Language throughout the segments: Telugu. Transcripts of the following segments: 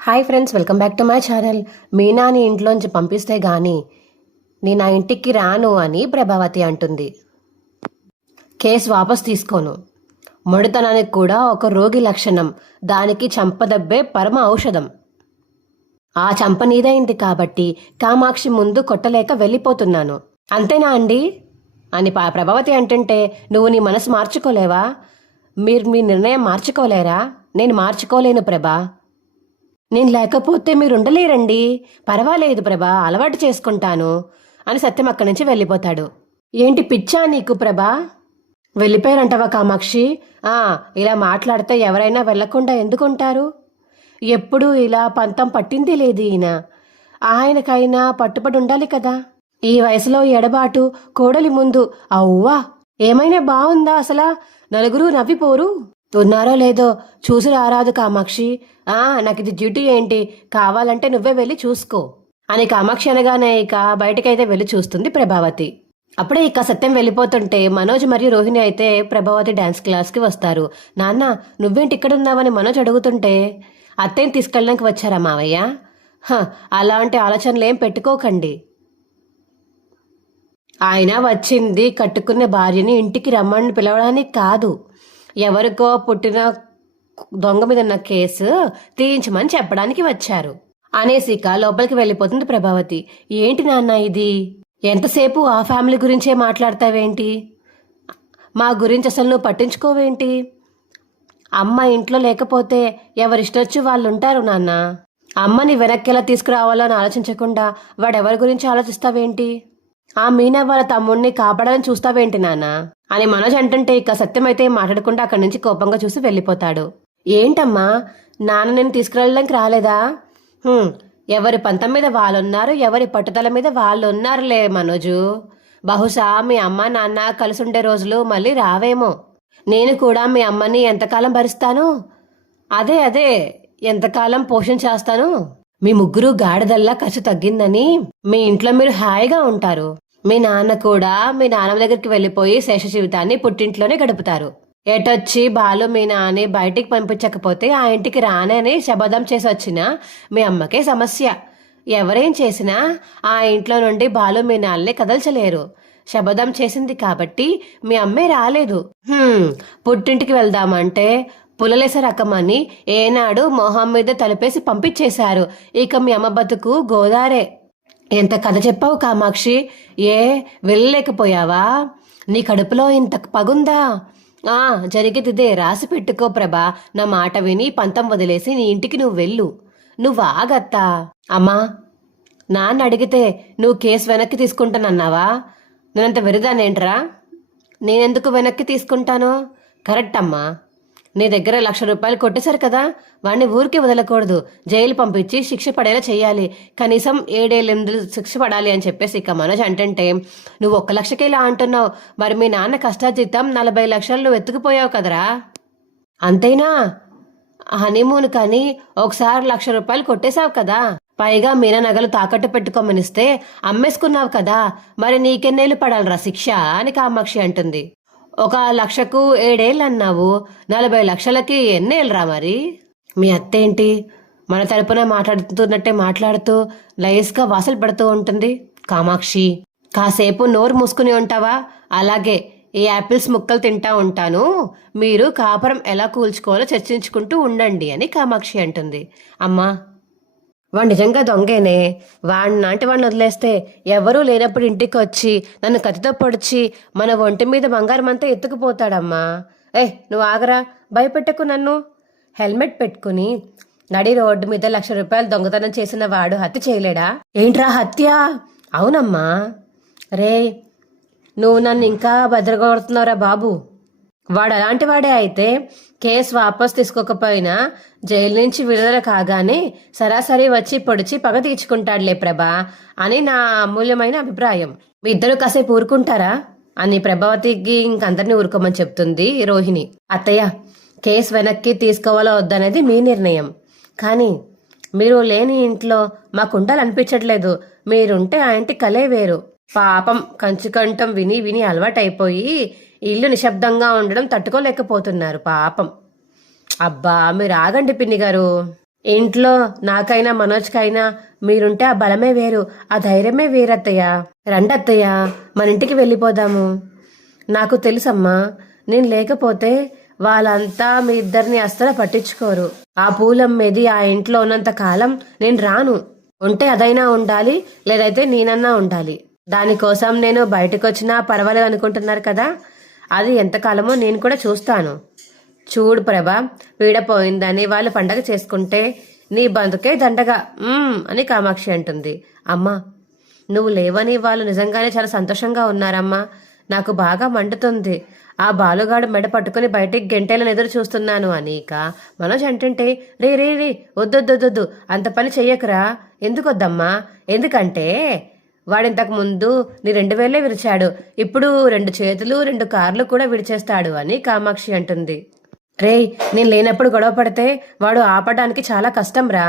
Hi friends, welcome back to my channel. మీనాని ఇంట్లోంచి పంపిస్తే గాని నేను ఆ ఇంటికి రాను అని ప్రభావతి అంటుంది. కేసు వాపస్ తీసుకోను. మొడితనానికి కూడా ఒక రోగి లక్షణం. దానికి చంపదబ్బే పరమ ఔషధం. ఆ చంప నీదైంది కాబట్టి కామాక్షి ముందు కొట్టలేక వెళ్ళిపోతున్నాను. అంతేనా అండి అని ప్రభావతి అంటుంటే, నువ్వు నీ మనసు మార్చుకోలేవా? మీరు మీ నిర్ణయం మార్చుకోలేరా? నేను మార్చుకోలేను ప్రభా. నేను లేకపోతే మీరు ఉండలేరండి. పర్వాలేదు ప్రభా, అలవాటు చేసుకుంటాను అని సత్యం అక్కడి నుంచి వెళ్ళిపోతాడు. ఏంటి పిచ్చా నీకు ప్రభా? వెళ్ళిపోయారంటవా కామాక్షి? ఇలా మాట్లాడితే ఎవరైనా వెళ్లకుండా ఎందుకుంటారు? ఎప్పుడూ ఇలా పంతం పట్టింది లేదు ఈయన. ఆయనకైనా పట్టుబడి ఉండాలి కదా. ఈ వయసులో ఎడబాటు కోడలి ముందు అవ్వా ఏమైనా బాగుందా అసలా? నలుగురు నవ్విపోరు? ఉన్నారో లేదో చూసి రారాదు కామాక్షి. నాకు ఇది డ్యూటీ ఏంటి, కావాలంటే నువ్వే వెళ్ళి చూసుకో అని కామాక్షి అనగానే ఇక బయటకైతే వెళ్ళి చూస్తుంది ప్రభావతి. అప్పుడే ఇక సత్యం వెళ్ళిపోతుంటే మనోజ్ మరియు రోహిణి అయితే ప్రభావతి డాన్స్ క్లాస్కి వస్తారు. నాన్న నువ్వేంటి ఇక్కడ ఉన్నావని మనోజ్ అడుగుతుంటే, అత్తయ్యని తీసుకెళ్ళడానికి వచ్చారా మావయ్య? అలాంటి ఆలోచనలు ఏం పెట్టుకోకండి. ఆయన వచ్చింది కట్టుకున్న భార్యని ఇంటికి రమ్మని పిలవడానికి కాదు, ఎవరికో పుట్టిన దొంగ మీద ఉన్న కేసు తీయించమని చెప్పడానికి వచ్చారు అనేసి ఇక లోపలికి వెళ్ళిపోతుంది ప్రభావతి. ఏంటి నాన్న ఇది? ఎంతసేపు ఆ ఫ్యామిలీ గురించే మాట్లాడతావేంటి? మా గురించి అసలు నువ్వు పట్టించుకోవేంటి? అమ్మ ఇంట్లో లేకపోతే ఎవరిష్టొచ్చు వాళ్ళు ఉంటారు నాన్న. అమ్మని వెనక్కి ఎలా తీసుకురావాలో అని ఆలోచించకుండా వాడెవరి గురించి ఆలోచిస్తావేంటి? ఆ మీనా వాళ్ళ తమ్ముడిని కాపాడాలని చూస్తావేంటి నాన్న అని మనోజ్ అంటుంటే ఇక సత్యమైతే మాట్లాడకుండా అక్కడి నుంచి కోపంగా చూసి వెళ్ళిపోతాడు. ఏంటమ్మా, నాన్న నేను తీసుకురావడానికి రాలేదా? ఎవరి పంతం మీద వాళ్ళున్నారు, ఎవరి పట్టుదల మీద వాళ్ళు ఉన్నారులే మనోజు. బహుశా మీ అమ్మ నాన్న కలిసి ఉండే రోజులు మళ్ళీ రావేమో. నేను కూడా మీ అమ్మని ఎంతకాలం భరిస్తాను? అదే ఎంతకాలం పోషణ చేస్తాను? మీ ముగ్గురు గాడిదల్లా ఖర్చు తగ్గిందని మీ ఇంట్లో మీరు హాయిగా ఉంటారు. మీ నాన్న కూడా మీ నాన్నమ్మ దగ్గరికి వెళ్ళిపోయి శేష జీవితాన్ని పుట్టింట్లోనే గడుపుతారు. ఎటొచ్చి బాలు మీ నాన్ని బయటికి పంపించకపోతే ఆ ఇంటికి రానని శబదం చేసి వచ్చినా మీ అమ్మకే సమస్య. ఎవరేం చేసినా ఆ ఇంట్లో నుండి బాలు మీ నాన్నని కదల్చలేరు. శబదం చేసింది కాబట్టి మీ అమ్మే రాలేదు. పుట్టింటికి వెళ్దామంటే పులలేసే రకమని ఏనాడు మొహం మీద తలుపేసి పంపించేశారు. ఇక మీ అమ్మ బతుకు గోదారే. ఎంత కథ చెప్పావు కామాక్షి, వెళ్ళలేకపోయావా? నీ కడుపులో ఇంత పగుందా? జరిగేదిదే, రాసి పెట్టుకో ప్రభా. నా మాట విని పంతం వదిలేసి నీ ఇంటికి నువ్వు వెళ్ళు. నువ్వు ఆగత్తా. అమ్మా, నాన్న అడిగితే నువ్వు కేసు వెనక్కి తీసుకుంటానన్నావా? నేనంత వెరుదానేంట్రా? నేనెందుకు వెనక్కి తీసుకుంటాను? కరెక్ట్ అమ్మా, నీ దగ్గర 1,00,000 రూపాయలు కొట్టేశారు కదా, వాడిని ఊరికి వదలకూడదు, జైలు పంపించి శిక్ష పడేలా చెయ్యాలి. కనీసం 7-8 శిక్ష పడాలి అని చెప్పేసి ఇక మనోజ్ అంటుంటే, నువ్వు 1,00,000కే ఇలా అంటున్నావు, మరి మీ నాన్న కష్టాజీతం 40 లక్షలు నువ్వు ఎత్తుకుపోయావు కదరా. అంతేనా? హనీమూన్ కానీ ఒకసారి 1,00,000 రూపాయలు కొట్టేశావు కదా, పైగా మీనా నగలు తాకట్టు పెట్టుకోమనిస్తే అమ్మేసుకున్నావు కదా, మరి నీకెన్నేళ్ళు పడాలరా శిక్ష అని కామాక్షి అంటుంది. 1,00,000కు 7 ఏళ్ళు అన్నావు, 40 లక్షలకి ఎన్నేళ్ళరా మరి? మీ అత్తేంటి మన తరపున మాట్లాడుతున్నట్టే మాట్లాడుతూ లైస్గా వాసలు పడుతూ ఉంటుంది. కామాక్షి, కాసేపు నోరు మూసుకుని ఉంటావా? అలాగే ఈ యాపిల్స్ ముక్కలు తింటా ఉంటాను, మీరు కాపురం ఎలా కూల్చుకోవాలో చర్చించుకుంటూ ఉండండి అని కామాక్షి అంటుంది. అమ్మా, వాడు నిజంగా దొంగేనే. వాడినాంటి వాడిని వదిలేస్తే ఎవరూ లేనప్పుడు ఇంటికి వచ్చి నన్ను కత్తితో పొడిచి మన ఒంటి మీద బంగారం అంతా ఎత్తుకుపోతాడమ్మా. నువ్వు ఆగరా, భయపెట్టకు నన్ను. హెల్మెట్ పెట్టుకుని నడి రోడ్డు మీద 1,00,000 రూపాయలు దొంగతనం చేసిన వాడు హత్య చేయలేడా? ఏంట్రా హత్య? అవునమ్మా. రే, నువ్వు నన్ను ఇంకా భద్రగొడుతున్నావురా బాబు. వాడు అలాంటి వాడే అయితే కేసు వాపస్ తీసుకోకపోయినా జైలు నుంచి విడుదల కాగానే సరాసరి వచ్చి పొడిచి పగ తీర్చుకుంటాడులే ప్రభా అని నా అమూల్యమైన అభిప్రాయం. మీ ఇద్దరు కాసేపు ఊరుకుంటారా అని ప్రభావతికి ఇంకందరినీ ఊరుకోమని చెప్తుంది రోహిణి. అత్తయ్య, కేసు వెనక్కి తీసుకోవాలో వద్దనేది మీ నిర్ణయం, కానీ మీరు లేని ఇంట్లో మాకు ఉండాలనిపించట్లేదు. మీరుంటే ఆ ఇంటి కలే వేరు. పాపం కంచుకంఠం విని విని అలవాటైపోయి ఇల్లు నిశ్శబ్దంగా ఉండడం తట్టుకోలేకపోతున్నారు పాపం. అబ్బా, మీరు ఆగండి పిన్ని గారు. ఇంట్లో నాకైనా మనోజ్కైనా మీరుంటే ఆ బలమే వేరు, ఆ ధైర్యమే వేరత్తయ్య. రండి అత్తయ్య, మన ఇంటికి వెళ్ళిపోదాము. నాకు తెలుసమ్మా, నేను లేకపోతే వాళ్ళంతా మీ ఇద్దరిని అస్సలు పట్టించుకోరు. ఆ పూలమ్మేది ఆ ఇంట్లో ఉన్నంత కాలం నేను రాను. ఉంటే అదైనా ఉండాలి, లేదైతే నేనన్నా ఉండాలి. దానికోసం నేను బయటకు వచ్చినా పర్వాలేదు అనుకుంటున్నారు కదా, అది ఎంతకాలమో నేను కూడా చూస్తాను. చూడు ప్రభా, పీడ పోయిందని వాళ్ళు పండగ చేసుకుంటే నీ బంతుకే దండగా అని కామాక్షి అంటుంది. అమ్మా, నువ్వు లేవని వాళ్ళు నిజంగానే చాలా సంతోషంగా ఉన్నారమ్మా. నాకు బాగా మండుతుంది. ఆ బాలుగాడు మెడ పట్టుకుని బయటికి గంటేలను ఎదురు చూస్తున్నాను అనీక. మనోజ్ అంటుంటే, రే రే రే వద్దొద్దొద్దొద్దు, అంత పని చెయ్యకురా. ఎందుకొద్దమ్మా? ఎందుకంటే వాడింతకు ముందు నీ 2,000 విరిచాడు, ఇప్పుడు 2 చేతులు 2 కార్లు కూడా విడిచేస్తాడు అని కామాక్షి అంటుంది. రేయ్, నేను లేనప్పుడు గొడవ పడితే వాడు ఆపడానికి చాలా కష్టం రా,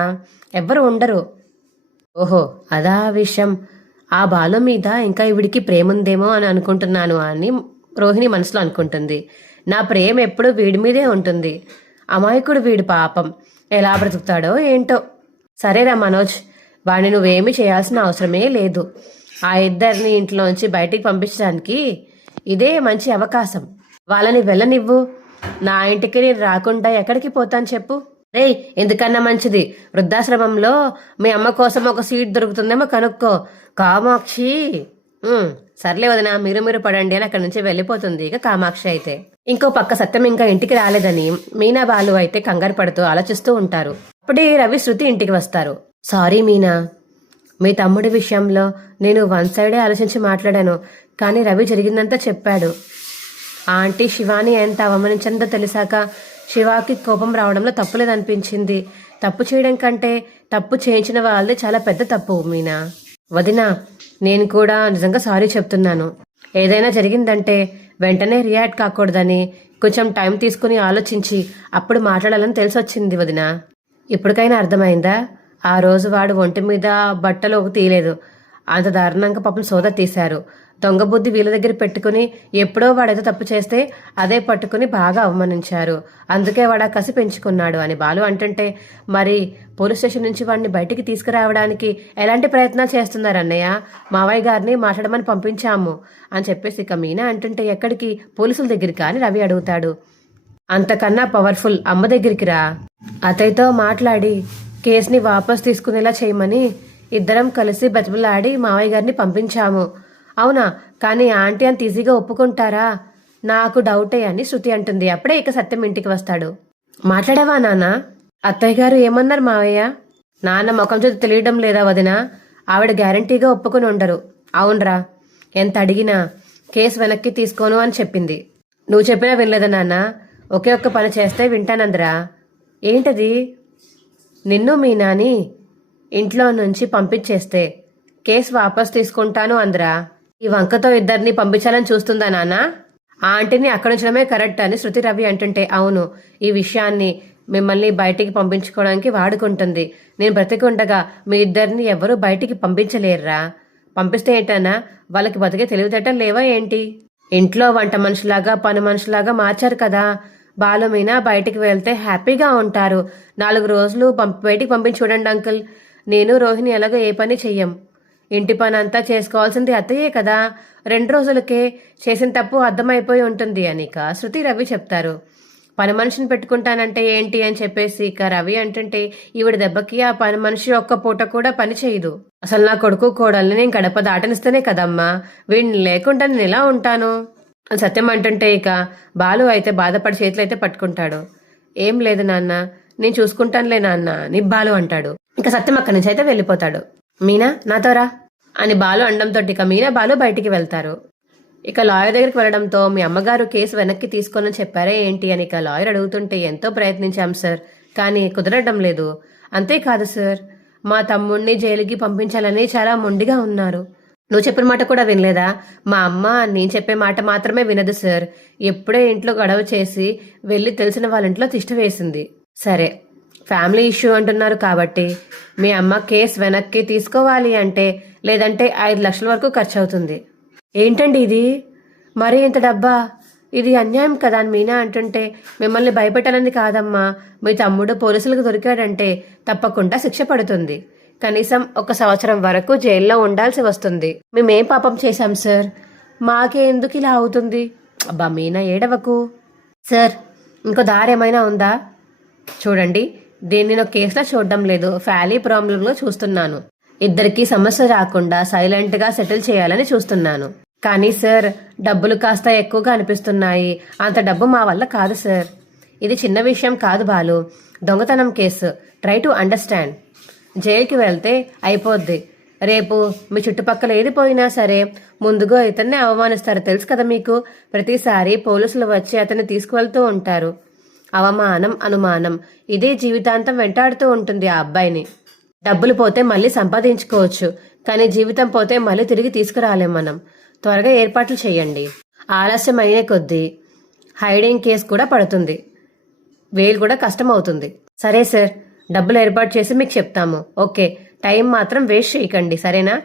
ఎవ్వరు ఉండరు. ఓహో, అదా విషయం. ఆ బాలు మీద ఇంకా ఈవిడికి ప్రేముందేమో అని అనుకుంటున్నాను అని రోహిణి మనసులో అనుకుంటుంది. నా ప్రేమ ఎప్పుడు వీడి మీదే ఉంటుంది. అమాయకుడు వీడు, పాపం ఎలా బ్రతుకుతాడో ఏంటో. సరేరా మనోజ్, వాడిని నువ్వేమీ చేయాల్సిన అవసరమే లేదు. ఆ ఇద్దరిని ఇంట్లోంచి బయటికి పంపించడానికి ఇదే మంచి అవకాశం. వాళ్ళని వెళ్ళనివ్వు. నా ఇంటికి నేను రాకుండా ఎక్కడికి పోతాను చెప్పు. రేయ్, ఎందుకన్నా మంచిది వృద్ధాశ్రమంలో మీ అమ్మ కోసం ఒక సీట్ దొరుకుతుందేమో కనుక్కో. కామాక్షి సర్లే వదినా, మీరు పడండి అని అక్కడి నుంచి వెళ్ళిపోతుంది. ఇక కామాక్షి అయితే ఇంకో పక్క సత్యం ఇంకా ఇంటికి రాలేదని మీనా బాలు అయితే కంగారు పడుతూ ఆలోచిస్తూ ఉంటారు. అప్పుడే రవి శృతి ఇంటికి వస్తారు. సారీ మీనా, మీ తమ్ముడి విషయంలో నేను వన్ సైడే ఆలోచించి మాట్లాడాను, కానీ రవి జరిగిందంతా చెప్పాడు. ఆంటీ శివాని ఎంత అవమానించిందో తెలిసాక శివాకి కోపం రావడంలో తప్పులేదనిపించింది. తప్పు చేయడం కంటే తప్పు చేయించిన వాళ్ళది చాలా పెద్ద తప్పు మీనా. వదినా, నేను కూడా నిజంగా సారీ చెప్తున్నాను. ఏదైనా జరిగిందంటే వెంటనే రియాక్ట్ కాకూడదని కొంచెం టైం తీసుకుని ఆలోచించి అప్పుడు మాట్లాడాలని తెలిసొచ్చింది వదినా. ఇప్పటికైనా అర్థమైందా? ఆ రోజు వాడు ఒంటి మీద బట్టలు తీయలేదు, అంత దారుణంగా పాపం సోద తీశారు. దొంగ బుద్ధి వీళ్ళ దగ్గర పెట్టుకుని ఎప్పుడో వాడేదో తప్పు చేస్తే అదే పట్టుకుని బాగా అవమానించారు. అందుకే వాడు ఆ కసి పెంచుకున్నాడు అని బాలు అంటుంటే, మరి పోలీస్ స్టేషన్ నుంచి వాడిని బయటికి తీసుకురావడానికి ఎలాంటి ప్రయత్నాలు చేస్తున్నారు అన్నయ్య? మావయ్య గారిని మాట్లాడమని పంపించాము అని చెప్పేసి ఇక మీనా అంటుంటే, ఎక్కడికి? పోలీసుల దగ్గరికి అని రవి అడుగుతాడు. అంతకన్నా పవర్ఫుల్ అమ్మ దగ్గరికి రా. అతయ్యతో మాట్లాడి కేసుని వాపస్ తీసుకునేలా చేయమని ఇద్దరం కలిసి బతిమలాడి మావయ్య గారిని పంపించాము. అవునా? కానీ ఆంటీ అంత ఈజీగా ఒప్పుకుంటారా? నాకు డౌటే అని శృతి అంటుంది. అప్పుడే ఇక సత్యం ఇంటికి వస్తాడు. మాట్లాడావా నాన్న? అత్తయ్య గారు ఏమన్నారు మావయ్య? నాన్న ముఖం చూసి తెలియడం లేదా వదినా? ఆవిడ గ్యారంటీగా ఒప్పుకుని ఉండరు. అవునరా, ఎంత అడిగినా కేసు వెనక్కి తీసుకోను అని చెప్పింది. నువ్వు చెప్పినా వినలేదా నాన్న? ఒకే ఒక్క పని చేస్తే వింటానందరా. ఏంటది? నిన్ను మీ నాని ఇంట్లో నుంచి పంపించేస్తే కేసు వాపస్ తీసుకుంటాను అందరా. ఈ వంకతో ఇద్దరిని పంపించాలని చూస్తుందా నాన్న? ఆ ఆంటీని అక్కడ ఉంచడమే కరెక్ట్ అని శృతి రవి అంటుంటే, అవును, ఈ విషయాన్ని మిమ్మల్ని బయటికి పంపించుకోవడానికి వాడుకుంటుంది. నేను బ్రతికుండగా మీ ఇద్దరిని ఎవరూ బయటికి పంపించలేరురా. పంపిస్తే ఏంటన్నా, వాళ్ళకి బతికే తెలివితేటలు లేవా ఏంటి? ఇంట్లో వంట మనిషిలాగా పని మనిషిలాగా మార్చారు కదా. బాలు మీనా బయటికి వెళ్తే హ్యాపీగా ఉంటారు. 4 రోజులు బయటికి పంపించి చూడండి అంకుల్. నేను రోహిణి ఎలాగో ఏ పని చెయ్యం. ఇంటి పని అంతా చేసుకోవాల్సింది అత్తయ్యే కదా. 2 రోజులకే చేసిన తప్పు అర్థమైపోయి ఉంటుంది అని ఇక శృతి రవి చెప్తారు. పని మనిషిని పెట్టుకుంటానంటే ఏంటి అని చెప్పేసి ఇక రవి అంటుంటే, ఈవిడ దెబ్బకి ఆ పని మనిషి ఒక్క పూట కూడా పని చేయదు. అసలు నా కొడుకు కోడల్ని నేను గడప దాటనిస్తేనే కదమ్మా, వీడిని లేకుండా నేను ఎలా ఉంటాను అని సత్యం అంటుంటే, ఇక బాలు అయితే బాధపడి చేతులు అయితే పట్టుకుంటాడు. ఏం లేదు నాన్న, నేను చూసుకుంటానులే నాన్న అని బాలు అంటాడు. ఇక సత్యం అక్కడి నుంచి అయితే వెళ్ళిపోతాడు. మీనా నాతో రా అని బాలు అండంతో ఇక మీనా బాలు బయటికి వెళ్తారు. ఇక లాయర్ దగ్గరికి వెళ్ళడంతో, మీ అమ్మగారు కేసు వెనక్కి తీసుకోనని చెప్పారే ఏంటి అని ఇక లాయర్ అడుగుతుంటే, ఎంతో ప్రయత్నించాం సార్, కానీ కుదరడం లేదు. అంతేకాదు సార్, మా తమ్ముడిని జైలుకి పంపించాలని చాలా మొండిగా ఉన్నారు. నువ్వు చెప్పిన మాట కూడా వినలేదా? మా అమ్మ నేను చెప్పే మాట మాత్రమే వినదు సార్. ఎప్పుడే ఇంట్లో గొడవ చేసి వెళ్ళి తెలిసిన వాళ్ళ ఇంట్లో తిష్ట వేసింది. సరే, ఫ్యామిలీ ఇష్యూ అంటున్నారు కాబట్టి మీ అమ్మ కేసు వెనక్కి తీసుకోవాలి అంటే, లేదంటే 5 లక్షల వరకు ఖర్చు అవుతుంది. ఏంటండి ఇది? మరీ ఇంత డబ్బా? ఇది అన్యాయం కదా అని మీనా అంటుంటే, మిమ్మల్ని భయపెట్టాలని కాదమ్మా, మీ తమ్ముడు పోలీసులకు దొరికాడంటే తప్పకుండా శిక్ష పడుతుంది. కనీసం 1 సంవత్సరం వరకు జైల్లో ఉండాల్సి వస్తుంది. మేమేం పాపం చేశాం సార్? మాకే ఎందుకు ఇలా అవుతుంది? అబ్బా మీనా ఏడవకు. సార్, ఇంకో దారి ఏమైనా ఉందా? చూడండి, దీన్ని నేను కేసులో చూడడం లేదు, ఫ్యాలీ ప్రాబ్లంలో చూస్తున్నాను. ఇద్దరికి సమస్య రాకుండా సైలెంట్గా సెటిల్ చేయాలని చూస్తున్నాను. కానీ సార్, డబ్బులు కాస్త ఎక్కువగా అనిపిస్తున్నాయి. అంత డబ్బు మా వల్ల కాదు సార్. ఇది చిన్న విషయం కాదు బాలు, దొంగతనం కేసు. Try to understand. జైలుకి వెళ్తే అయిపోద్ది. రేపు మీ చుట్టుపక్కల ఏది పోయినా సరే ముందుగా ఇతన్ని అవమానిస్తారు, తెలుసు కదా మీకు. ప్రతిసారి పోలీసులు వచ్చి అతన్ని తీసుకువెళ్తూ ఉంటారు. అవమానం, అనుమానం ఇదే జీవితాంతం వెంటాడుతూ ఉంటుంది ఆ అబ్బాయిని. డబ్బులు పోతే మళ్ళీ సంపాదించుకోవచ్చు, కానీ జీవితం పోతే మళ్ళీ తిరిగి తీసుకురాలేం మనం. త్వరగా ఏర్పాట్లు చేయండి. ఆలస్యం అయ్యే కొద్దీ హైడింగ్ కేసు కూడా పడుతుంది, వేలు కూడా కష్టం అవుతుంది. సరే సార్, డబ్బులు ఏర్పాటు చేసి మీకు చెప్తాము. ఓకే, టైం మాత్రం వేస్ట్ చేయకండి, సరేనా?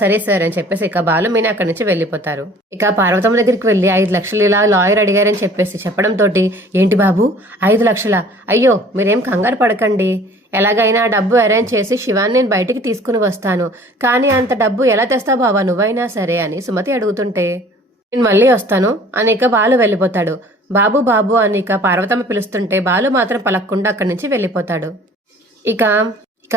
సరే సార్ అని చెప్పేసి ఇక బాలు మీనా అక్కడి నుంచి వెళ్ళిపోతారు. ఇక పార్వతమ్మ దగ్గరికి వెళ్ళి 5 లక్షలు ఇలా లాయర్ అడిగారని చెప్పేసి చెప్పడంతో, ఏంటి బాబు 5 లక్షలా? అయ్యో మీరేం కంగారు పడకండి, ఎలాగైనా డబ్బు అరేంజ్ చేసి శివాన్ని నేను బయటికి తీసుకుని వస్తాను. కానీ అంత డబ్బు ఎలా తెస్తావు బావా నువ్వైనా సరే అని సుమతి అడుగుతుంటే, నేను మళ్ళీ వస్తాను అని ఇక బాలు వెళ్ళిపోతాడు. బాబు బాబు అని ఇక పార్వతమ్మ పిలుస్తుంటే బాలు మాత్రం పలక్కుండా అక్కడి నుంచి వెళ్ళిపోతాడు. ఇక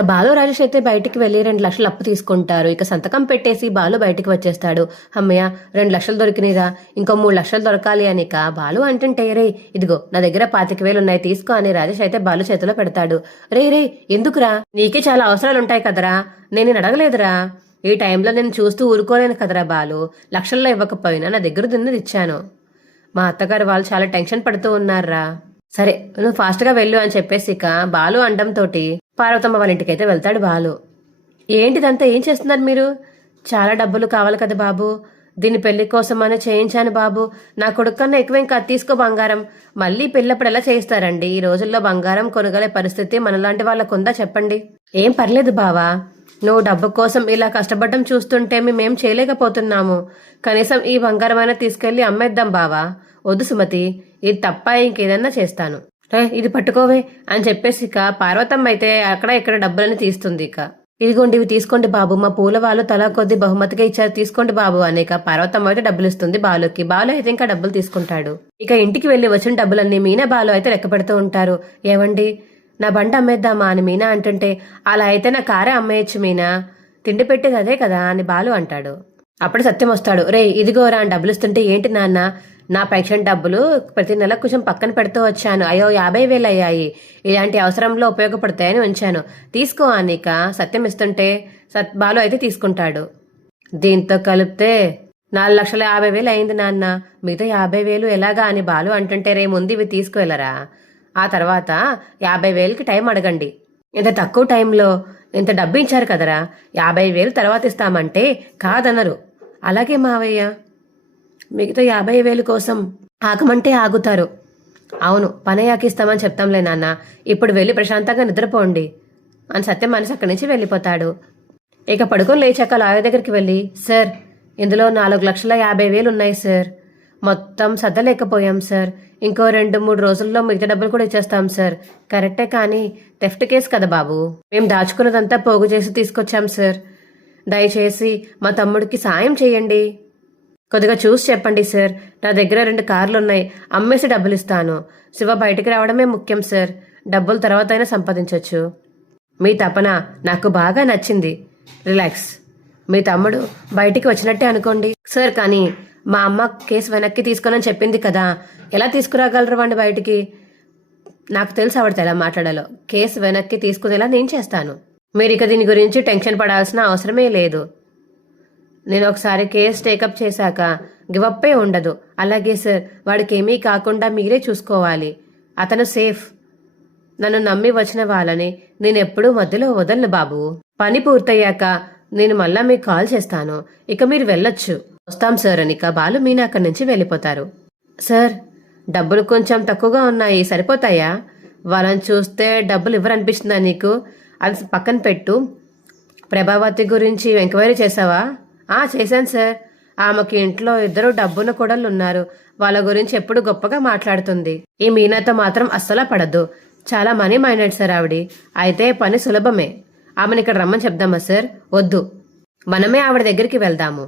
బాలు రాజేష్ అయితే బయటికి వెళ్ళి 2 లక్షలు అప్పు తీసుకుంటారు. ఇక సంతకం పెట్టేసి బాలు బయటికి వచ్చేస్తాడు. అమ్మయ్య 2 లక్షలు దొరికినాయిరా, ఇంకో 3 లక్షలు దొరకాలి అని ఇక బాలు అంటుంటే, రే ఇదిగో నా దగ్గర 25,000 ఉన్నాయి తీసుకో అని రాజేష్ అయితే బాలు చేతిలో పెడతాడు. రే ఎందుకురా, నీకే చాలా అవసరాలు ఉంటాయి కదరా, నేను అడగలేదురా. ఈ టైంలో నేను చూస్తూ ఊరుకోలేను కదరా బాలు, లక్షల్లో ఇవ్వకపోయినా నా దగ్గర తిన్నది ఇచ్చాను. మా అత్తగారు వాళ్ళు చాలా టెన్షన్ పడుతూ ఉన్నారా. సరే నువ్వు ఫాస్ట్గా వెళ్ళు అని చెప్పేసి ఇక బాలు అండంతోటి పార్వతమ్మ వాళ్ళ ఇంటికైతే వెళ్తాడు బాలు. ఏంటిదంతా ఏం చేస్తున్నారు మీరు? చాలా డబ్బులు కావాలి కదా బాబు, దీని పెళ్లి కోసమని చేయించాను బాబు. నా కొడుకు కన్నా ఎక్కువేం కాదు, తీసుకో బంగారం. మళ్ళీ పెళ్ళప్పుడు ఎలా చేయిస్తారండి? ఈ రోజుల్లో బంగారం కొనగలే పరిస్థితి మనలాంటి వాళ్ళకుందా చెప్పండి? ఏం పర్లేదు బావా, నువ్వు డబ్బు కోసం ఇలా కష్టపడడం చూస్తుంటే మేమేం చేయలేకపోతున్నాము. కనీసం ఈ బంగారమైనా తీసుకెళ్లి అమ్మేద్దాం బావా. వద్దు సుమతి, ఇది తప్ప ఇంకేదన్నా చేస్తాను. ఇది పట్టుకోవే అని చెప్పేసి ఇక పార్వతమ్మ అయితే అక్కడ ఇక్కడ డబ్బులని తీస్తుంది. ఇక ఇదిగోండి ఇవి తీసుకోండి బాబు, మా పూల వాళ్ళు తలా కొద్ది బహుమతిగా ఇచ్చారు, తీసుకోండి బాబు అని ఇక పార్వతమ్మ అయితే డబ్బులు ఇస్తుంది బాలుకి. బాలు అయితే ఇంకా డబ్బులు తీసుకుంటాడు. ఇక ఇంటికి వెళ్లి వచ్చిన డబ్బులన్నీ మీనా బాలు అయితే లెక్క పెడుతూ ఉంటారు. ఏవండి నా బండి అమ్మేద్దామా అని మీనా అంటుంటే, అలా అయితే నా కారే అమ్మేయచ్చు మీనా, తిండి పెట్టేది అదే కదా అని బాలు అంటాడు. అప్పుడు సత్యం వస్తాడు. రే ఇదిగోరా అని డబ్బులు ఇస్తుంటే, ఏంటి నాన్న, నా పెన్షన్ డబ్బులు ప్రతి నెల కొంచెం పక్కన పెడుతూ వచ్చాను, అయ్యో 50,000 అయ్యాయి, ఇలాంటి అవసరంలో ఉపయోగపడతాయని ఉంచాను, తీసుకో అనిక సత్యం ఇస్తుంటే బాలు అయితే తీసుకుంటాడు. దీంతో కలిపితే 4,50,000 అయింది నాన్న, మిగతా 50,000 ఎలాగా అని బాలు అంటుంటే, రే ముందు ఇవి తీసుకువెళ్ళరా, ఆ తర్వాత 50,000కి టైం అడగండి. ఇంత తక్కువ టైంలో ఇంత డబ్బు ఇచ్చారు కదరా, 50,000 తర్వాత ఇస్తామంటే కాదనరు. అలాగే మావయ్య, మిగతా 50,000 కోసం ఆగమంటే ఆగుతారు. అవును, పని ఆకిస్తామని చెప్తాంలే నాన్న, ఇప్పుడు వెళ్ళి ప్రశాంతంగా నిద్రపోండి అని సత్యం మనసు అక్కడి నుంచి వెళ్ళిపోతాడు. ఇక పడుకొని లేచాక లాయర్ దగ్గరికి వెళ్ళి, సార్ ఇందులో 4,50,000 ఉన్నాయి సార్, మొత్తం సర్దలేకపోయాం సార్, ఇంకో 2-3 రోజుల్లో మిగతా డబ్బులు కూడా ఇచ్చేస్తాం సార్. కరెక్టే, కానీ థెఫ్ట్ కేసు కదా బాబు, మేము దాచుకున్నదంతా పోగు చేసి తీసుకొచ్చాం సార్, దయచేసి మా తమ్ముడికి సాయం చేయండి, కొద్దిగా చూసి చెప్పండి సార్. నా దగ్గర 2 కార్లు ఉన్నాయి, అమ్మేసి డబ్బులు ఇస్తాను. శివ బయటికి రావడమే ముఖ్యం సార్, డబ్బులు తర్వాత అయినా సంపాదించవచ్చు. మీ తపన నాకు బాగా నచ్చింది, రిలాక్స్. మీ తమ్ముడు బయటికి వచ్చినట్టే అనుకోండి సార్. కానీ మా అమ్మ కేసు వెనక్కి తీసుకోనని చెప్పింది కదా, ఎలా తీసుకురాగలరు వాడిని బయటికి? నాకు తెలుసు ఆవిడతో ఎలా మాట్లాడాలో. కేసు వెనక్కి తీసుకునేలా నేను చేస్తాను. మీరు ఇక దీని గురించి టెన్షన్ పడాల్సిన అవసరమే లేదు. నేను ఒకసారి కేసు టేకప్ చేశాక గివప్పే ఉండదు. అలాగే సార్, వాడికి ఏమీ కాకుండా మీరే చూసుకోవాలి, అతను సేఫ్. నన్ను నమ్మి వచ్చిన వాళ్ళని నేను ఎప్పుడూ మధ్యలో వదలను బాబు. పని పూర్తయ్యాక నేను మళ్ళా మీకు కాల్ చేస్తాను, ఇక మీరు వెళ్ళొచ్చు. వస్తాం సార్ అని ఇక బాలు మీనా అక్కడి నుంచి వెళ్ళిపోతారు. సార్ డబ్బులు కొంచెం తక్కువగా ఉన్నాయి, సరిపోతాయా? వాళ్ళని చూస్తే డబ్బులు ఇవ్వరనిపిస్తుందా నీకు? అది పక్కన పెట్టు. ప్రభావతి గురించి ఎంక్వైరీ చేసావా? చేశాను సార్. ఆమెకి ఇంట్లో ఇద్దరు డబ్బున్న కోడళ్ళు ఉన్నారు. వాళ్ళ గురించి ఎప్పుడు గొప్పగా మాట్లాడుతుంది. ఈ మీనాతో మాత్రం అస్సలా పడద్దు. చాలా మనీ మైండెడ్ సార్ ఆవిడి. అయితే పని సులభమే. ఆమెను ఇక్కడ రమ్మని చెప్దామా సార్? వద్దు, మనమే ఆవిడ దగ్గరికి వెళ్దాము.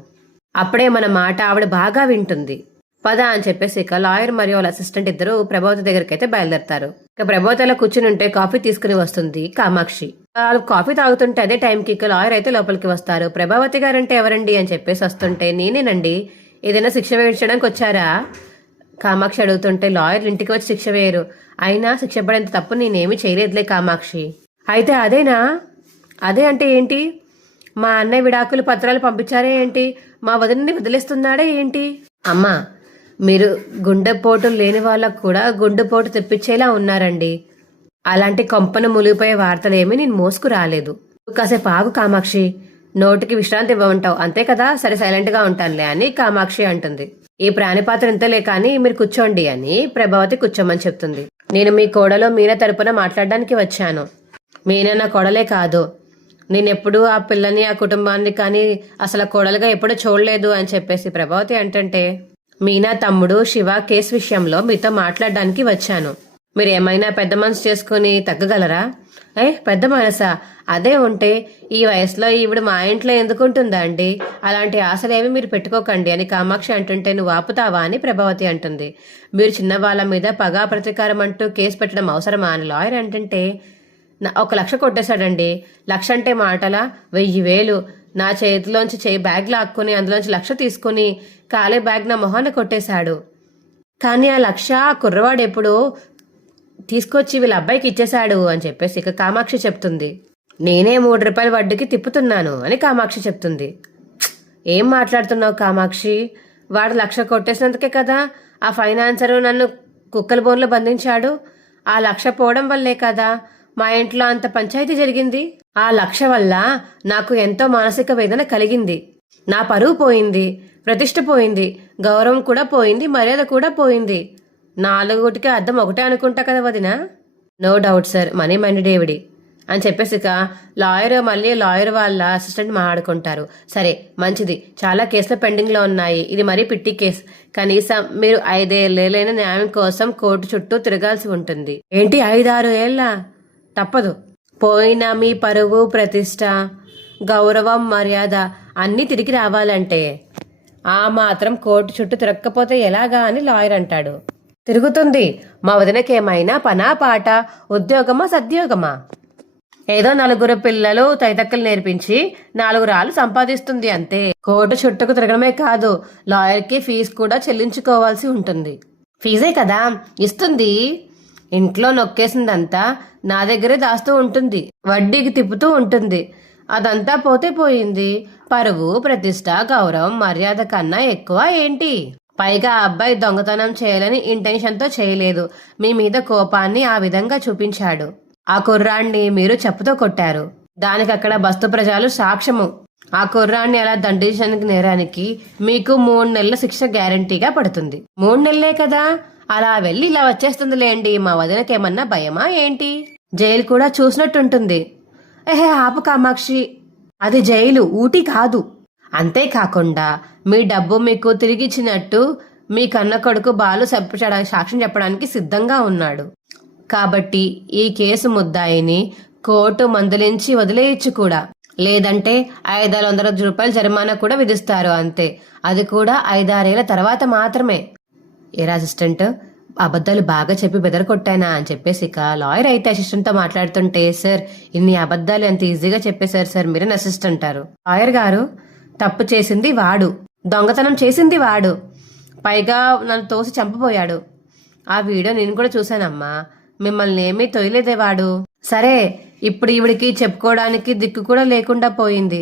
అప్పుడే మన మాట ఆవిడ బాగా వింటుంది. పద అని చెప్పేసి ఇక లాయర్ మరియు వాళ్ళ అసిస్టెంట్ ఇద్దరు ప్రభావతి దగ్గరికి అయితే బయలుదేరతారు. ఇక ప్రభావతి అలా కూర్చుని ఉంటే కాఫీ తీసుకుని వస్తుంది కామాక్షి. వాళ్ళు కాఫీ తాగుతుంటే అదే టైంకి ఇక లాయర్ అయితే లోపలికి వస్తారు. ప్రభావతి గారంటే ఎవరండి అని చెప్పేసి వస్తుంటే, నేనేనండి, ఏదైనా శిక్ష వేయించడానికి వచ్చారా? కామాక్షి అడుగుతుంటే, లాయర్లు ఇంటికి వచ్చి శిక్ష వేయరు. అయినా శిక్ష పడేంత తప్పు నేనేమీ చేయలేదులే కామాక్షి. అయితే అదేనా? అదే అంటే ఏంటి? మా అన్నయ్య విడాకులు పత్రాలు పంపించారే ఏంటి? మా వదిలిని వదిలేస్తున్నాడే ఏంటి? అమ్మా, మీరు గుండెపోటు లేని వాళ్ళకు కూడా గుండెపోటు తెప్పించేలా ఉన్నారండి. అలాంటి కొంపను మునిగిపోయే వార్తలేమీ నేను మోసుకు రాలేదు. కాసేపు ఆగు కామాక్షి, నోటికి విశ్రాంతి ఇవ్వమంటావు అంతే కదా, సరే సైలెంట్ గా ఉంటానులే అని కామాక్షి అంటుంది. ఈ ప్రాణిపాత్ర ఇంతలే కానీ మీరు కూర్చోండి అని ప్రభావతి కూర్చోమని చెప్తుంది. నేను మీ కోడలో మీనా తరపున మాట్లాడడానికి వచ్చాను. మీనా నా కోడలే కాదు, నేనెప్పుడు ఆ పిల్లని ఆ కుటుంబాన్ని కానీ అసలు కోడలుగా ఎప్పుడూ చూడలేదు అని చెప్పేసి ప్రభావతి అంటుంటే, మీనా తమ్ముడు శివ కేసు విషయంలో మీతో మాట్లాడడానికి వచ్చాను. మీరు ఏమైనా పెద్ద మనసు చేసుకుని తగ్గగలరా? పెద్ద మనసా? అదే ఉంటే ఈ వయసులో ఈవిడ మా ఇంట్లో ఎందుకుంటుందా అండి? అలాంటి ఆశలేమి మీరు పెట్టుకోకండి అని కామాక్షి అంటుంటే, నువ్వు ఆపుతావా అని ప్రభావతి అంటుంది. మీరు చిన్నవాళ్ళ మీద పగా ప్రతీకారం అంటూ కేసు పెట్టడం అవసరమా అని లాయర్ అంటుంటే, 1,00,000 కొట్టేశాడండి. 1,00,000 అంటే మాటలా? 1,000 నా చేతిలోంచి చేయి బ్యాగ్ లాక్కుని అందులోంచి 1,00,000 తీసుకుని ఖాళీ బ్యాగ్ నా మొహాన్ని కొట్టేశాడు. కానీ ఆ 1,00,000 ఆ కుర్రవాడు ఎప్పుడు తీసుకొచ్చి వీళ్ళ అబ్బాయికి ఇచ్చేశాడు అని చెప్పేసి ఇక కామాక్షి చెప్తుంది. నేనే 3 రూపాయల వడ్డీకి తిప్పుతున్నాను అని కామాక్షి చెప్తుంది. ఏం మాట్లాడుతున్నావు కామాక్షి? వాడు 1,00,000 కొట్టేసినందుకే కదా ఆ ఫైనాన్సరు నన్ను కుక్కల బోన్లో బంధించాడు. ఆ 1,00,000 పోవడం వల్లే కదా మా ఇంట్లో అంత పంచాయతీ జరిగింది. ఆ 1,00,000 వల్ల నాకు ఎంతో మానసిక వేదన కలిగింది. నా పరువు పోయింది, ప్రతిష్ట పోయింది, గౌరవం కూడా పోయింది, మర్యాద కూడా పోయింది. 4 అర్థం ఒకటే అనుకుంటా కదా వదినా? No doubt sir, money minded ఏవిడి అని చెప్పేసి మళ్ళీ లాయర్ వాళ్ళ అసిస్టెంట్ మాట్లాడుకుంటారు. సరే మంచిది, చాలా కేసులు పెండింగ్ లో ఉన్నాయి, ఇది మరీ పిట్టి కేసు. కనీసం మీరు 5 ఏళ్ళైన న్యాయం కోసం కోర్టు చుట్టూ తిరగాల్సి ఉంటుంది. ఏంటి 5-6 ఏళ్ళ? తప్పదు. పోయిన మీ పరువు, ప్రతిష్ట, గౌరవం, మర్యాద అన్నీ తిరిగి రావాలంటే ఆ మాత్రం కోర్టు చుట్టూ తిరగకపోతే ఎలాగా అని లాయర్ అంటాడు. తిరుగుతుంది. మా వదినకేమైనా పనా పాట, ఉద్యోగమా సద్యోగమా? ఏదో 4 పిల్లలు తైతక్కలు నేర్పించి 4 రాళ్ళు సంపాదిస్తుంది అంతే. కోర్టు చుట్టూకు తిరగడమే కాదు, లాయర్కి ఫీజు కూడా చెల్లించుకోవాల్సి ఉంటుంది. ఫీజే కదా ఇస్తుంది. ఇంట్లో నొక్కేసిందంతా నా దగ్గరే దాస్తూ ఉంటుంది, వడ్డీకి తిప్పుతూ ఉంటుంది. అదంతా పోతే పోయింది. పరువు, ప్రతిష్ట, గౌరవం, మర్యాద కన్నా ఎక్కువ ఏంటి? పైగా ఆ అబ్బాయి దొంగతనం చేయాలని ఇంటెన్షన్తో చేయలేదు. మీ మీద కోపాన్ని ఆ విధంగా చూపించాడు. ఆ కుర్రాన్ని మీరు చెప్పుతో కొట్టారు. దానికి అక్కడ బస్తు ప్రజలు సాక్ష్యము. ఆ కుర్రాన్ని అలా దండించడానికి నేరానికి మీకు 3 నెలల శిక్ష గ్యారంటీగా పడుతుంది. 3 నెలలే కదా, అలా వెళ్ళి ఇలా వచ్చేస్తుందిలేండి. మా వదినకేమన్నా భయమా ఏంటి? జైలు కూడా చూసినట్టుంటుంది. ఆపు కామాక్షి, అది జైలు, ఊటీ కాదు. అంతేకాకుండా మీ డబ్బు మీకు తిరిగిచ్చినట్టు మీ కన్న కొడుకు బాలు సాక్ష్యం చెప్పడానికి సిద్ధంగా ఉన్నాడు. కాబట్టి ఈ కేసు ముద్దాయిని కోర్టు మందలించి వదిలేయచ్చు కూడా. లేదంటే 500 రూపాయల జరిమానా కూడా విధిస్తారు అంతే. అది కూడా 5-6 ఏళ్ల తర్వాత మాత్రమే. ఏరా అసిస్టెంట్, అబద్ధాలు బాగా చెప్పి బెదరకొట్టానా అని చెప్పేసి లాయర్ అయితే అసిస్టెంట్ తో మాట్లాడుతుంటే, సార్ ఇన్ని అబద్ధాలు ఎంత ఈజీగా చెప్పేశారు సార్, మీరే అసిస్టెంట్ అంటారు. లాయర్ గారు, తప్పు చేసింది వాడు, దొంగతనం చేసింది వాడు, పైగా నన్ను తోసి చంపబోయాడు. ఆ వీడియో నేను కూడా చూశానమ్మా. మిమ్మల్ని ఏమీ తొయలేదే వాడు. సరే, ఇప్పుడు ఈవిడికి చెప్పుకోవడానికి దిక్కు కూడా లేకుండా పోయింది.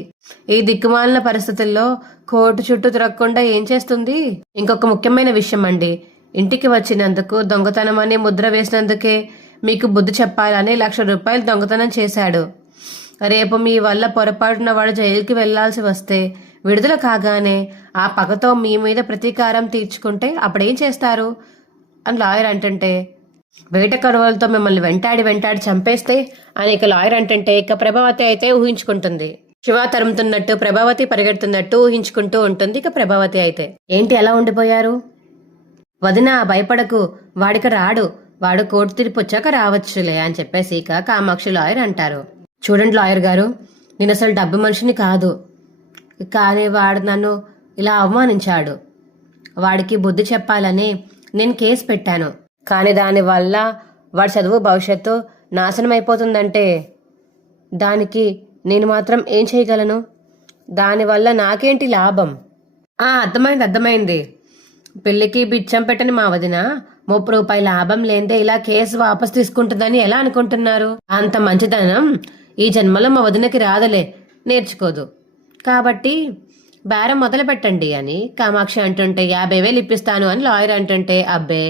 ఈ దిక్కుమాలిన పరిస్థితుల్లో కోర్టు చుట్టూ తిరగకుండా ఏం చేస్తుంది? ఇంకొక ముఖ్యమైన విషయం అండి, ఇంటికి వచ్చినందుకు దొంగతనం అని ముద్ర వేసినందుకే మీకు బుద్ధి చెప్పాలని 1,00,000 రూపాయలు దొంగతనం చేశాడు. రేపు మీ వల్ల పొరపాటున వాడు జైలుకి వెళ్లాల్సి వస్తే విడుదల కాగానే ఆ పగతో మీ మీద ప్రతీకారం తీర్చుకుంటే అప్పుడేం చేస్తారు అని లాయర్ అంటుంటే, వేట కరువులతో మిమ్మల్ని వెంటాడి చంపేస్తే అని లాయర్ అంటుంటే ప్రభావతి అయితే ఊహించుకుంటుంది. శివ తరుముతున్నట్టు ప్రభావతి పరిగెడుతున్నట్టు ఊహించుకుంటూ ఉంటుంది. ఇక ప్రభావతి అయితే, ఏంటి ఎలా ఉండిపోయారు? వదిన భయపడకు, వాడికి రాడు, వాడు కోర్టు తీర్పు వచ్చాక రావచ్చులే అని చెప్పేసి ఇక కామాక్షి లాయర్ అంటారు. చూడండి లాయర్ గారు, నేను అసలు డబ్బు మనిషిని కాదు, కానీ వాడు నన్ను ఇలా అవమానించాడు. వాడికి బుద్ధి చెప్పాలని నేను కేసు పెట్టాను, కానీ దానివల్ల వాడి చదువు భవిష్యత్తు నాశనం అయిపోతుందంటే దానికి నేను మాత్రం ఏం చేయగలను? దానివల్ల నాకేంటి లాభం? అర్థమైంది. పెళ్లికి బిచ్చం పెట్టని మా వదిన 30 రూపాయల లాభం లేదే ఇలా కేసు వాపస్ తీసుకుంటుందని ఎలా అనుకుంటున్నారు? అంత మంచిదనం ఈ జన్మలో మా వదినకి రాదలే, నేర్చుకోదు. కాబట్టి బేరం మొదలు పెట్టండి అని కామాక్షి అంటుంటే 50,000 ఇప్పిస్తాను అని లాయర్ అంటుంటే, అబ్బే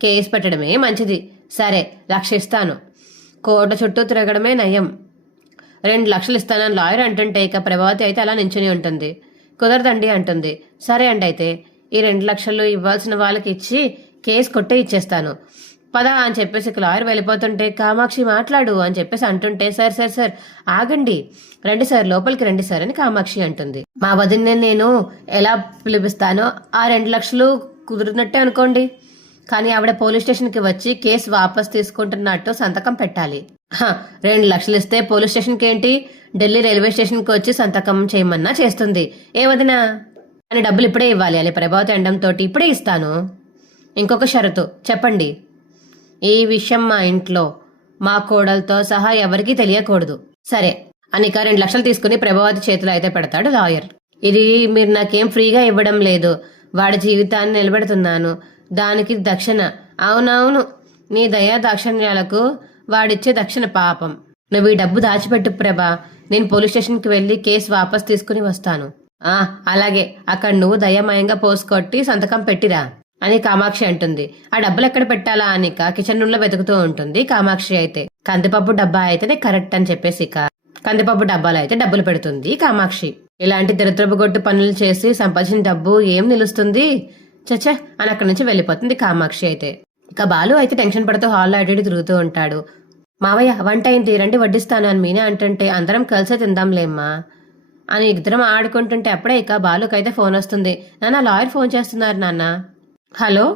కేసు పెట్టడమే మంచిది, సరే 1,00,000 ఇస్తాను, కోర్టు చుట్టూ తిరగడమే నయం, 2,00,000 ఇస్తానని లాయర్ అంటుంటే ఇక ప్రభావతి అయితే అలా నించుని ఉంటుంది. కుదరదండి అంటుంది. సరే అండి, అయితే ఈ 2,00,000 ఇవ్వాల్సిన వాళ్ళకి ఇచ్చి కేసు కొట్టే ఇచ్చేస్తాను, పదా అని చెప్పేసి లాయర్ వెళ్ళిపోతుంటే కామాక్షి మాట్లాడు అని చెప్పేసి అంటుంటే, సార్ ఆగండి, రండి సార్, లోపలికి రండి సార్ అని కామాక్షి అంటుంది. మా వదిన్ని నేను ఎలా పిలిపిస్తానో ఆ 2,00,000 కుదిరినట్టే అనుకోండి, కానీ ఆవిడ పోలీస్ స్టేషన్కి వచ్చి కేసు వాపస్ తీసుకుంటున్నట్టు సంతకం పెట్టాలి. 2,00,000 ఇస్తే పోలీస్ స్టేషన్కి ఏంటి, ఢిల్లీ రైల్వే స్టేషన్కి వచ్చి సంతకం చేయమన్నా చేస్తుంది. ఏ వదినా అని డబ్బులు ఇప్పుడే ఇవ్వాలి అని ప్రభావతి అండంతో, ఇప్పుడే ఇస్తాను, ఇంకొక షరతు చెప్పండి, ఈ విషయం మా ఇంట్లో మా కోడలతో సహా ఎవరికీ తెలియకూడదు. సరే అనిక 2,00,000 తీసుకుని ప్రభావతి చేతిలో అయితే పెడతాడు లాయర్. ఇది మీరు నాకేం ఫ్రీగా ఇవ్వడం లేదు, వాడి జీవితాన్ని నిలబెడుతున్నాను, దానికి దక్షిణ. అవునవును, నీ దయా దాక్షిణ్యాలకు వాడిచ్చే దక్షిణ పాపం. నువ్వు ఈ డబ్బు దాచిపెట్టు ప్రభా, నేను పోలీస్ స్టేషన్కి వెళ్ళి కేసు వాపస్ తీసుకుని వస్తాను. అలాగే, అక్కడ నువ్వు దయమయంగా పోసుకొట్టి సంతకం పెట్టిరా అని కామాక్షి అంటుంది. ఆ డబ్బులు ఎక్కడ పెట్టాలా అని కిచెన్ రూమ్ లో వెతుకుతూ ఉంటుంది కామాక్షి అయితే. కందిపప్పు డబ్బా అయితేనే కరెక్ట్ అని చెప్పేసి కందిపప్పు డబ్బాలు అయితే డబ్బులు పెడుతుంది కామాక్షి. ఇలాంటి దరిద్రపు గొట్టు పనులు చేసి సంపాదించిన డబ్బు ఏం నిలుస్తుంది, చచ్చా అని అక్కడి నుంచి వెళ్ళిపోతుంది కామాక్షి అయితే. ఇక బాలు అయితే టెన్షన్ పడుతూ హాల్లో అటు తిరుగుతూ ఉంటాడు. మావయ్య వంట అయింది, రండి వడ్డిస్తాను అని మీనా అంటుంటే, అందరం కలిసే తిందాంలేమ్మా అని ఇద్దరం ఆడుకుంటుంటే అప్పుడే ఇక బాలుకైతే ఫోన్ వస్తుంది. నాన్న లాయర్ ఫోన్ చేస్తున్నారు నాన్న. హలో,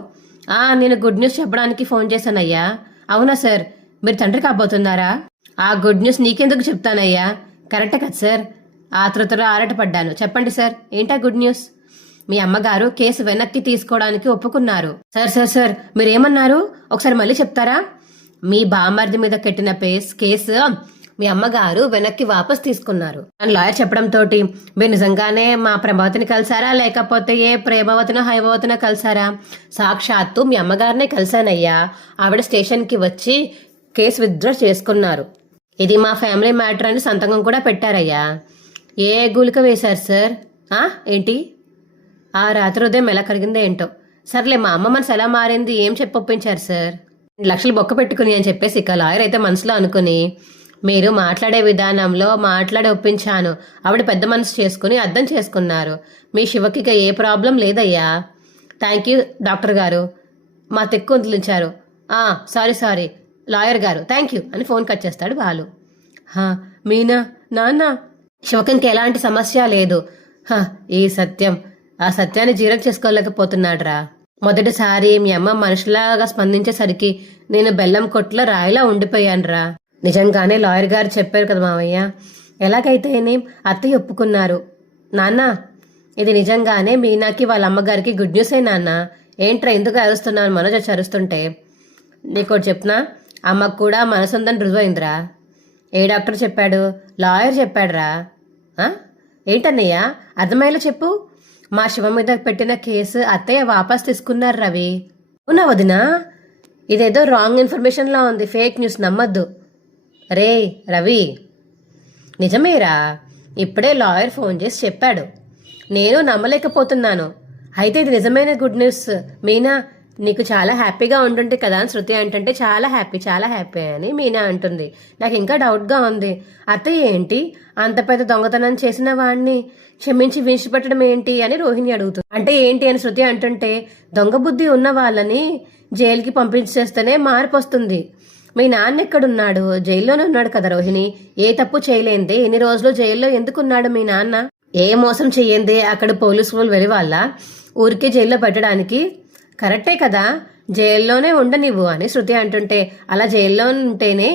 నేను గుడ్ న్యూస్ చెప్పడానికి ఫోన్ చేశానయ్యా. అవునా సార్, మీరు తండ్రి కాబోతున్నారా? ఆ గుడ్ న్యూస్ నీకెందుకు చెప్తానయ్యా, కరెక్టే కదా సార్, ఆతృతలో ఆరాటపడ్డాను. చెప్పండి సార్, ఏంటా గుడ్ న్యూస్? మీ అమ్మగారు కేసు వెనక్కి తీసుకోవడానికి ఒప్పుకున్నారు. సార్ మీరేమన్నారు, ఒకసారి మళ్ళీ చెప్తారా? మీ బామర్ది మీద కట్టిన కేసు మీ అమ్మగారు వెనక్కి వాపస్ తీసుకున్నారు అని లాయర్ చెప్పడంతో, మీరు నిజంగానే మా ప్రభావతిని కలిసారా, లేకపోతే ఏ ప్రేమవతినో హైభవతినో కలిసారా? సాక్షాత్తు మీ అమ్మగారినే కలిశానయ్యా, ఆవిడ స్టేషన్కి వచ్చి కేసు విత్డ్రా చేసుకున్నారు, ఇది మా ఫ్యామిలీ మ్యాటర్ అని సంతకం కూడా పెట్టారయ్యా. ఏ గులిక వేశారు సార్? ఏంటి ఆ రాత్రి ఉదయం ఎలా కలిగిందో ఏంటో. సర్లే, మా అమ్మ మనసు ఎలా మారింది, ఏం చెప్పి ఒప్పించారు సార్? 2,00,000 బొక్క పెట్టుకుని అని చెప్పేసి ఇక లాయర్ అయితే మనసులో అనుకుని, మీరు మాట్లాడే విధానంలో మాట్లాడి ఒప్పించాను, ఆవిడ పెద్ద మనసు చేసుకుని అర్థం చేసుకున్నారు, మీ శివకి ఏ ప్రాబ్లం లేదయ్యా. థ్యాంక్ యూ డాక్టర్ గారు, మా తెక్కు వదిలించారు. సారీ లాయర్ గారు, థ్యాంక్ యూ అని ఫోన్ కట్ చేస్తాడు బాలు. మీనా నాన్న, శివకంకి ఎలాంటి సమస్య లేదు. ఈ ఆ సత్యాన్ని జీరం చేసుకోలేకపోతున్నాడురా. మొదటిసారి మీ అమ్మ మనుషులాగా స్పందించేసరికి నేను బెల్లం కొట్లో రాయిలా ఉండిపోయానురా. నిజంగానే లాయర్ గారు చెప్పారు కదా మావయ్య, ఎలాగైతేనే అత్తయ్య ఒప్పుకున్నారు. నాన్న, ఇది నిజంగానే మీనాకి వాళ్ళ అమ్మగారికి గుడ్ న్యూసే నాన్న. ఏంట్రా ఎందుకు అరుస్తున్నాను మనోజ్ వచ్చి అరుస్తుంటే? నీకోటి చెప్తున్నా, అమ్మకు కూడా మనసుందని రుజువైందిరా. ఏ డాక్టర్ చెప్పాడు? లాయర్ చెప్పాడురా. ఏంటన్నయ్య, అర్థమయ్యేలా చెప్పు. మా శివ మీద పెట్టిన కేసు అత్తయ్య వాపస్ తీసుకున్నారు రవి. అవునా వదినా? ఇదేదో రాంగ్ ఇన్ఫర్మేషన్లా ఉంది, ఫేక్ న్యూస్, నమ్మద్దు. రే రవి, నిజమేరా, ఇప్పుడే లాయర్ ఫోన్ చేసి చెప్పాడు, నేను నమ్మలేకపోతున్నాను. అయితే ఇది నిజమైన గుడ్ న్యూస్. మీనా, నీకు చాలా హ్యాపీగా ఉంటుంటే కదా అని శృతి అంటుంటే, చాలా హ్యాపీ అని మీనా అంటుంది. నాకు ఇంకా డౌట్గా ఉంది. అత్తయ్య ఏంటి అంత పెద్ద దొంగతనం చేసిన వాడిని క్షమించి విడిచిపెట్టడం ఏంటి అని రోహిణి అడుగుతుంది. అంటే ఏంటి అని శృతి అంటుంటే, దొంగ బుద్ధి ఉన్న వాళ్ళని జైలుకి పంపించేస్తేనే మార్పు వస్తుంది, మీ నాన్న ఎక్కడున్నాడు? జైల్లోనే ఉన్నాడు కదా రోహిణి. ఏ తప్పు చేయలేందే ఇన్ని రోజులు జైల్లో ఎందుకున్నాడు మీ నాన్న? ఏ మోసం చెయ్యందే అక్కడ పోలీసులు వెళ్ళి వాళ్ళ ఊరికే జైల్లో పెట్టడానికి? కరెక్టే కదా, జైల్లోనే ఉండనివ్వు అని శృతి అంటుంటే, అలా జైల్లో ఉంటేనే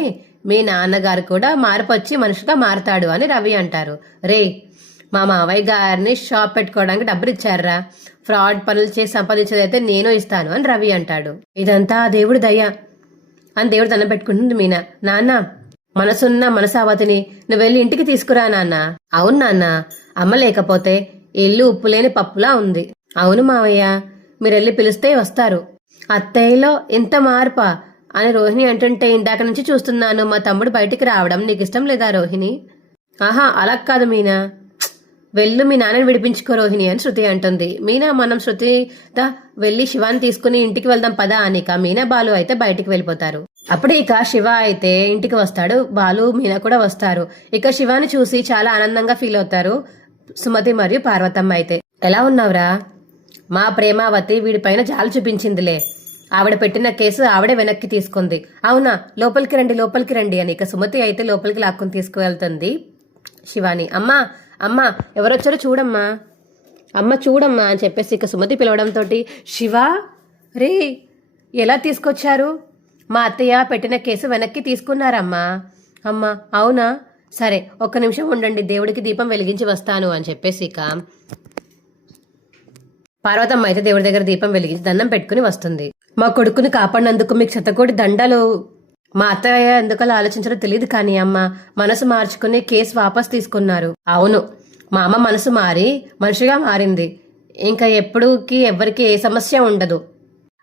మీ నాన్నగారు కూడా మార్పు వచ్చి మనిషిగా మారతాడు అని రవి అంటారు. రే, మా మావయ్య గారిని షాప్ పెట్టుకోవడానికి డబ్బులు ఇచ్చారా? ఫ్రాడ్ పనులు చేసి సంపాదించేదైతే నేను ఇస్తాను అని రవి అంటాడు. ఇదంతా దేవుడి దయ అని దేవుడు దండం పెట్టుకుంటుంది మీనా. నాన్న, మనసున్న మనసావతిని నువ్వు వెళ్ళి ఇంటికి తీసుకురా నాన్న. అవును నాన్న, అమ్మ లేకపోతే ఇల్లు ఉప్పులేని పప్పులా ఉంది. అవును మావయ్య, మీరెళ్ళి పిలిస్తే వస్తారు. అత్తయ్యలో ఇంత మార్పా అని రోహిణి అంటుంటే, ఇందాక నుంచి చూస్తున్నాను మా తమ్ముడు బయటికి రావడం నీకు ఇష్టం లేదా రోహిణి? ఆహా, అలా కాదు మీనా, వెళ్ళు మీ నాన్నని విడిపించుకో రోహిణి అని శృతి అంటుంది. మీనా, మనం శృతితో వెళ్ళి శివాని తీసుకుని ఇంటికి వెళ్దాం పదా అనిక మీనా బాలు అయితే బయటికి వెళ్ళిపోతారు. అప్పుడు ఇక శివ అయితే ఇంటికి వస్తాడు, బాలు మీనా కూడా వస్తారు. ఇక శివాని చూసి చాలా ఆనందంగా ఫీల్ అవుతారు సుమతి మరియు పార్వతమ్మ. అయితే ఎలా ఉన్నావురా? మా ప్రేమావతి వీడిపైన జాలు చూపించిందిలే, ఆవిడ పెట్టిన కేసు ఆవిడే వెనక్కి తీసుకుంది. అవునా, లోపలికి రండి లోపలికి రండి అని ఇక సుమతి అయితే లోపలికి లాక్కుని తీసుకువెళ్తుంది శివాని. అమ్మా అమ్మా ఎవరొచ్చారో చూడమ్మా, అమ్మ చూడమ్మా అని చెప్పేసి ఇక సుమతి పిలవడంతో, శివ రే ఎలా తీసుకొచ్చారు? మా అత్తయ్య పెట్టిన కేసు వెనక్కి తీసుకున్నారమ్మా. అమ్మా అవునా, సరే ఒక్క నిమిషం ఉండండి, దేవుడికి దీపం వెలిగించి వస్తాను అని చెప్పేసి ఇక పార్వతమ్మ అయితే దేవుడి దగ్గర దీపం వెలిగించి దండం పెట్టుకుని వస్తుంది. మా కొడుకుని కాపాడినందుకు మీకు శతకోటి దండాలు. మా అత్తయ్య ఎందుకలా ఆలోచించారో తెలియదు కానీ అమ్మ మనసు మార్చుకుని కేసు వాపస్ తీసుకున్నారు. అవును, మా అమ్మ మనసు మారి మనిషిగా మారింది. ఇంకా ఎప్పుడుకి ఎవ్వరికి ఏ సమస్య ఉండదు.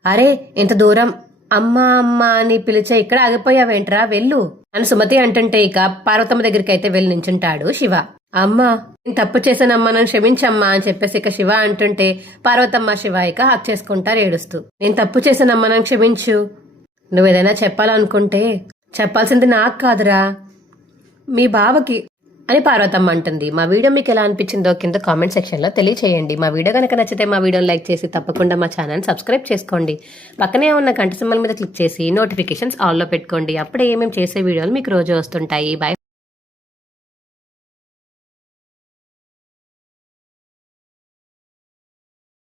అరే, ఇంత దూరం అమ్మ అమ్మ అని పిలిచే ఇక్కడ ఆగిపోయావేంట్రా, వెళ్ళు అని సుమతి అంటుంటే ఇక పార్వతమ్మ దగ్గరికి అయితే వెళ్ళి నించుంటాడు శివ. అమ్మా, నేను తప్పు చేశానమ్మా, నన్ను క్షమించమ్మా అని చెప్పేసి ఇక శివ అంటుంటే పార్వతమ్మ శివ ఇక హక్ చేసుకుంటారు ఏడుస్తూ. నేను తప్పు చేశానమ్మా, నన్ను క్షమించు. నువ్వేదైనా చెప్పాలనుకుంటే చెప్పాల్సింది నాకు కాదురా, మీ బావకి అని పార్వతమ్మ అంటుంది. మా వీడియో మీకు ఎలా అనిపించిందో కింద కామెంట్ సెక్షన్లో తెలియచేయండి. మా వీడియో కనుక నచ్చితే మా వీడియోని లైక్ చేసి తప్పకుండా మా ఛానల్ సబ్స్క్రైబ్ చేసుకోండి. పక్కనే ఉన్న గంట సింబల్ మీద క్లిక్ చేసి నోటిఫికేషన్స్ ఆల్లో పెట్టుకోండి. అప్పుడే మేము చేసే వీడియోలు మీకు రోజు వస్తుంటాయి. బాయ్.